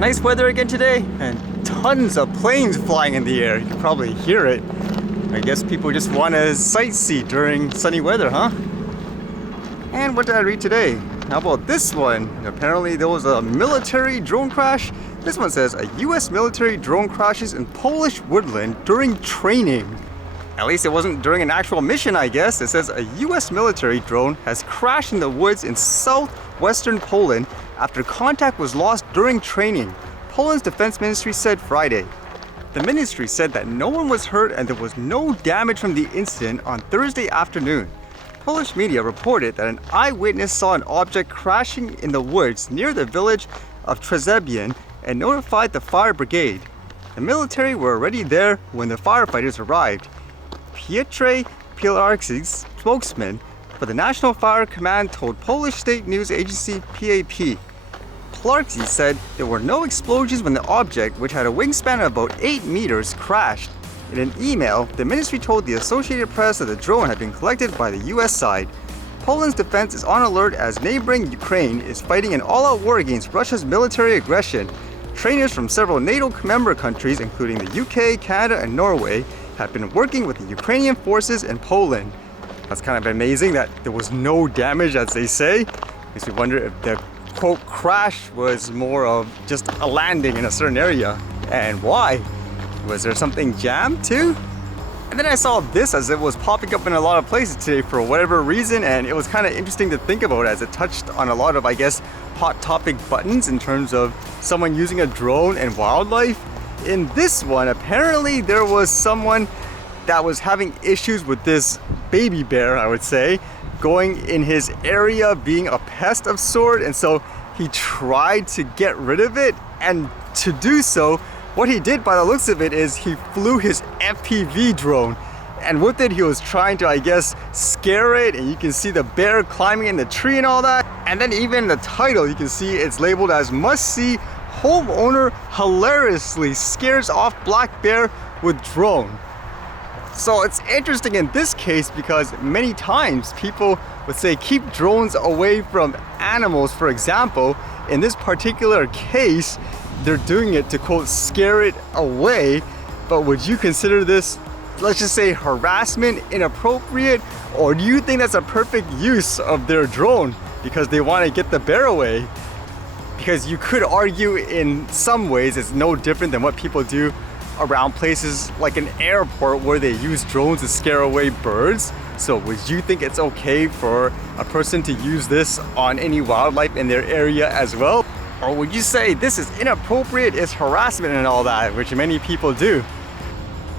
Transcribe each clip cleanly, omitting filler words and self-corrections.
Nice weather again today, and tons of planes flying in the air. You can probably hear it. I guess people just want to sightsee during sunny weather, huh? And what did I read today? How about this one? Apparently there was a military drone crash. This one says a US military drone crashes in Polish woodland during training. At least it wasn't during an actual mission, I guess. It says a US military drone has crashed in the woods in southwestern Poland after contact was lost during training, Poland's defense ministry said Friday. The ministry said that no one was hurt and there was no damage from the incident on Thursday afternoon. Polish media reported that an eyewitness saw an object crashing in the woods near the village of Trzebian and notified the fire brigade. The military were already there when the firefighters arrived. Piotr Pilarczy's spokesman for the National Fire Command told Polish state news agency PAP. Pilarczy said there were no explosions when the object, which had a wingspan of about 8 meters, crashed. In an email, the ministry told the Associated Press that the drone had been collected by the US side. Poland's defense is on alert as neighboring Ukraine is fighting an all-out war against Russia's military aggression. Trainers from several NATO member countries, including the UK, Canada, and Norway, have been working with the Ukrainian forces in Poland. That's kind of amazing that there was no damage, as they say. Makes me wonder if the quote crash was more of just a landing in a certain area. And why? Was there something jammed too? And then I saw this as it was popping up in a lot of places today for whatever reason, and it was kind of interesting to think about as it touched on a lot of, I guess, hot topic buttons in terms of someone using a drone and wildlife. In this one, apparently there was someone that was having issues with this baby bear, I would say, going in his area, being a pest of sort, and so he tried to get rid of it. And to do so, what he did by the looks of it is he flew his FPV drone, and with it he was trying to, I guess, scare it, and you can see the bear climbing in the tree and all that. And then even the title, you can see it's labeled as "Must See Homeowner Hilariously Scares Off Black Bear with Drone." So it's interesting in this case because many times people would say keep drones away from animals, for example. In this particular case, they're doing it to quote scare it away. But would you consider this, let's just say, harassment, inappropriate? Or do you think that's a perfect use of their drone because they want to get the bear away? Because you could argue in some ways it's no different than what people do around places like an airport where they use drones to scare away birds. So would you think it's okay for a person to use this on any wildlife in their area as well? Or would you say this is inappropriate, it's harassment and all that, which many people do?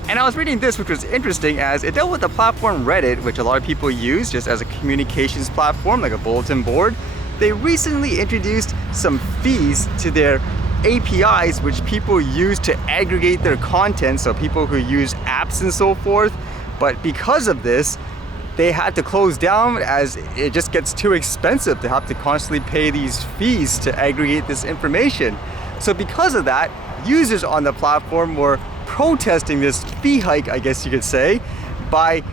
And I was reading this, which was interesting as it dealt with the platform Reddit, which a lot of people use just as a communications platform, like a bulletin board. They recently introduced some fees to their APIs, which people use to aggregate their content, so people who use apps and so forth. But because of this, they had to close down as it just gets too expensive to have to constantly pay these fees to aggregate this information. So because of that, users on the platform were protesting this fee hike, I guess you could say, by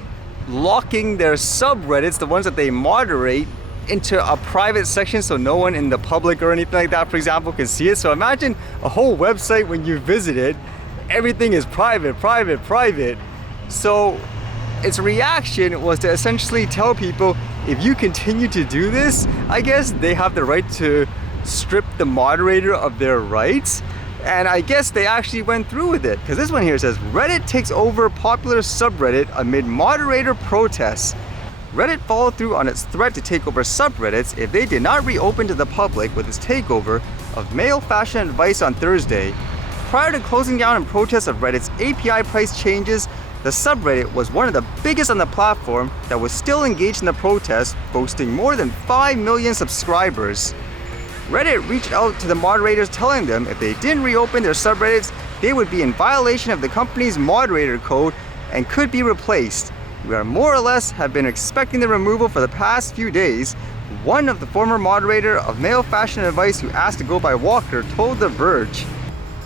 locking their subreddits, the ones that they moderate, into a private section so no one in the public or anything like that, for example, can see it. So imagine a whole website when you visit it, everything is private. So its reaction was to essentially tell people, if you continue to do this, I guess they have the right to strip the moderator of their rights. And I guess they actually went through with it, because this one here says, Reddit takes over popular subreddit amid moderator protests. Reddit followed through on its threat to take over subreddits if they did not reopen to the public with its takeover of male fashion advice on Thursday. Prior to closing down in protest of Reddit's API price changes, the subreddit was one of the biggest on the platform that was still engaged in the protest, boasting more than 5 million subscribers. Reddit reached out to the moderators telling them if they didn't reopen their subreddits, they would be in violation of the company's moderator code and could be replaced. We are more or less have been expecting the removal for the past few days, one of the former moderator of male fashion advice who asked to go by Walker told The Verge.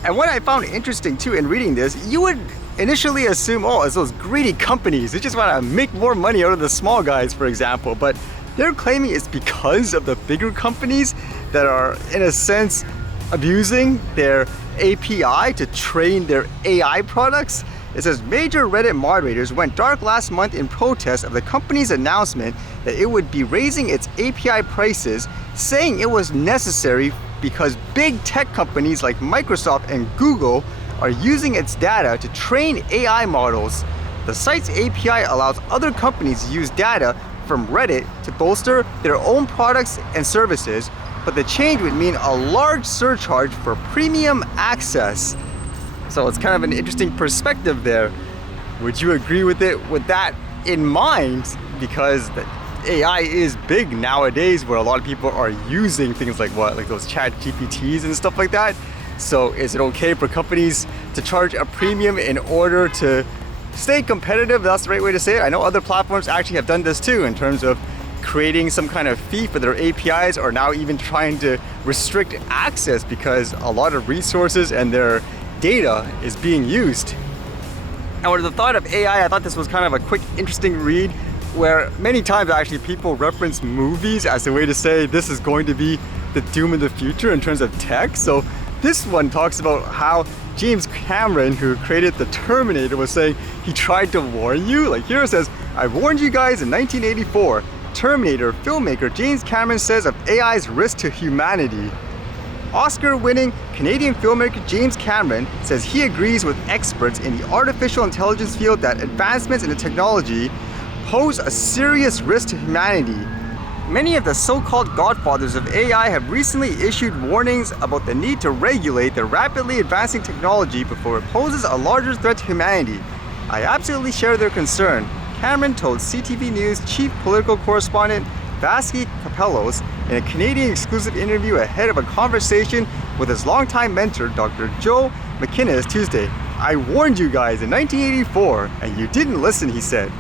And what I found interesting too in reading this, you would initially assume, oh, it's those greedy companies. They just want to make more money out of the small guys, for example. But they're claiming it's because of the bigger companies that are, in a sense, abusing their API to train their AI products. It says major Reddit moderators went dark last month in protest of the company's announcement that it would be raising its API prices, saying it was necessary because big tech companies like Microsoft and Google are using its data to train AI models. The site's API allows other companies to use data from Reddit to bolster their own products and services, but the change would mean a large surcharge for premium access. So it's kind of an interesting perspective there. Would you agree with it with that in mind? Because the AI is big nowadays, where a lot of people are using things like those chat GPTs and stuff like that. So is it okay for companies to charge a premium in order to stay competitive? That's the right way to say it. I know other platforms actually have done this too, in terms of creating some kind of fee for their APIs, or now even trying to restrict access because a lot of resources and their data is being used. And with the thought of AI, I thought this was kind of a quick, interesting read, where many times actually people reference movies as a way to say this is going to be the doom of the future in terms of tech. So this one talks about how James Cameron, who created the Terminator, was saying he tried to warn you. Like here it says, I warned you guys in 1984. Terminator filmmaker James Cameron says of AI's risk to humanity. Oscar-winning Canadian filmmaker James Cameron says he agrees with experts in the artificial intelligence field that advancements in the technology pose a serious risk to humanity. Many of the so-called godfathers of AI have recently issued warnings about the need to regulate the rapidly advancing technology before it poses a larger threat to humanity. I absolutely share their concern, Cameron told CTV News chief political correspondent Vasky Capellos in a Canadian exclusive interview ahead of a conversation with his longtime mentor, Dr. Joe McInnes, Tuesday. I warned you guys in 1984, and you didn't listen, he said.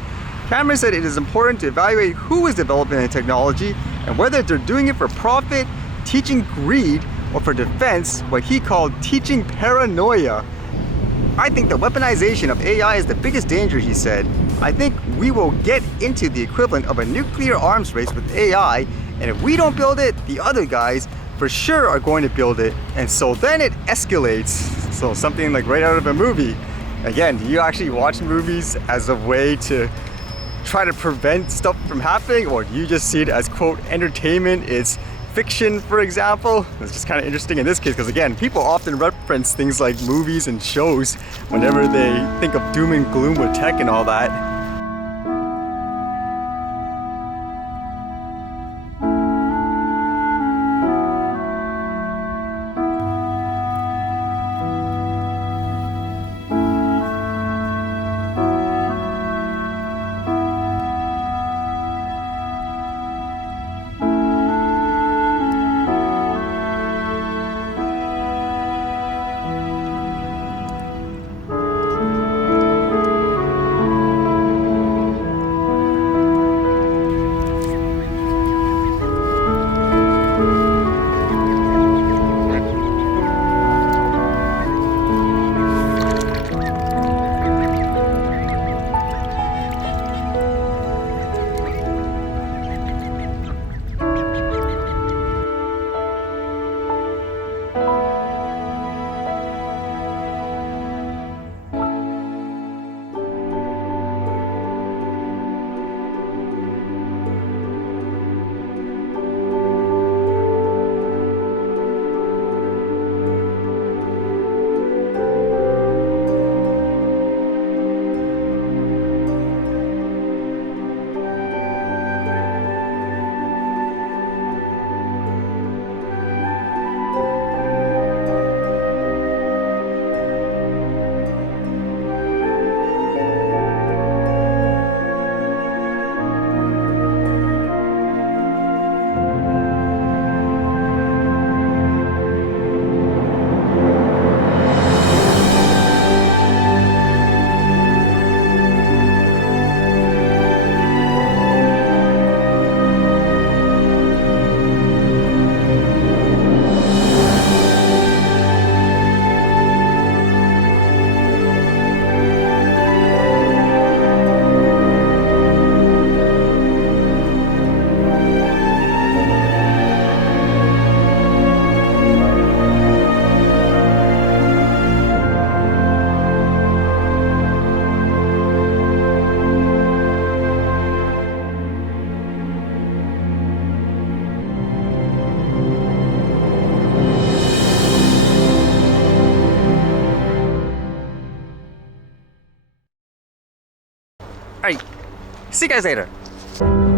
Cameron said it is important to evaluate who is developing the technology and whether they're doing it for profit, teaching greed, or for defense, what he called teaching paranoia. I think the weaponization of AI is the biggest danger, he said. I think we will get into the equivalent of a nuclear arms race with AI, and if we don't build it, the other guys for sure are going to build it, and so then it escalates. So something like right out of a movie. Again, do you actually watch movies as a way to try to prevent stuff from happening, or do you just see it as, quote, entertainment? It's fiction, for example. It's just kind of interesting in this case, because again, people often reference things like movies and shows whenever they think of doom and gloom with tech and all that. See you guys later.